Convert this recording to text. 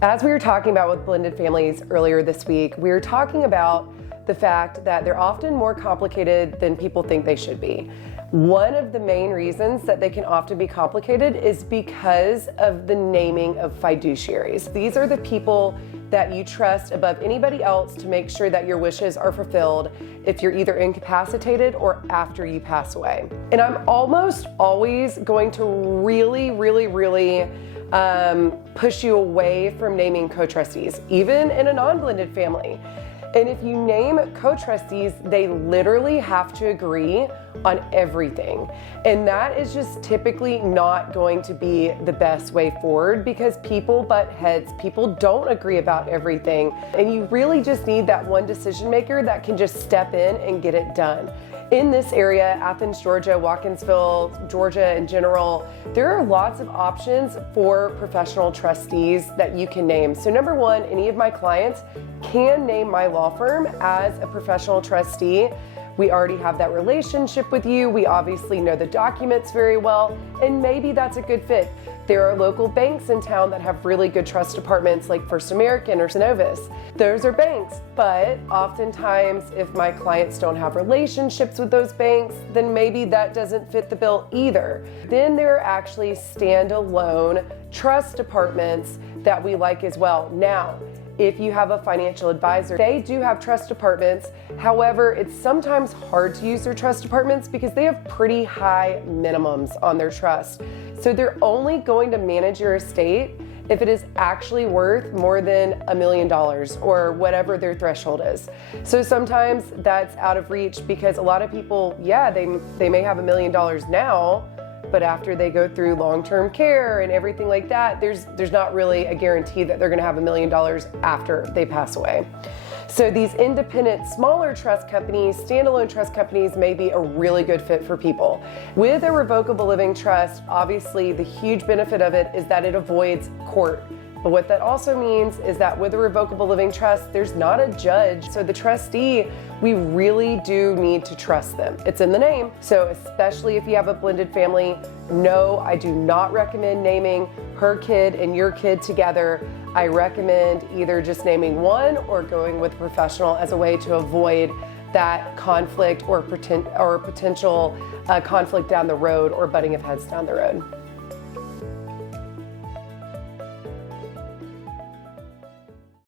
As we were talking about with blended families earlier this week, we were talking about the fact that they're often more complicated than people think they should be. One of the main reasons that they can often be complicated is because of the naming of fiduciaries. These are the people that you trust above anybody else to make sure that your wishes are fulfilled if you're either incapacitated or after you pass away. And I'm almost always going to really push you away from naming co-trustees, even in a non-blended family. And if you name co-trustees, they literally have to agree on everything. And that is just typically not going to be the best way forward because people butt heads, people don't agree about everything. And you really just need that one decision maker that can just step in and get it done. In this area, Athens, Georgia, Watkinsville, Georgia in general, there are lots of options for professional trustees that you can name. So number one, any of my clients can name my law firm as a professional trustee. We already have that relationship with you. We obviously know the documents very well, and maybe that's a good fit. There are local banks in town that have really good trust departments like First American or Synovus. Those are banks, but oftentimes if my clients don't have relationships with those banks, then maybe that doesn't fit the bill either. Then there are actually standalone trust departments that we like as well. Now, if you have a financial advisor, they do have trust departments. However, it's sometimes hard to use their trust departments because they have pretty high minimums on their trust. So they're only going to manage your estate if it is actually worth more than $1 million or whatever their threshold is. So sometimes that's out of reach because a lot of people, yeah, they may have $1 million now, but after they go through long-term care and everything like that, there's not really a guarantee that they're gonna have $1 million after they pass away. So these independent, smaller trust companies, standalone trust companies may be a really good fit for people. With a revocable living trust, obviously the huge benefit of it is that it avoids court. But what that also means is that with a revocable living trust, there's not a judge. So the trustee, we really do need to trust them. It's in the name. So especially if you have a blended family, no, I do not recommend naming her kid and your kid together. I recommend either just naming one or going with a professional as a way to avoid that conflict or potential conflict down the road or butting of heads down the road.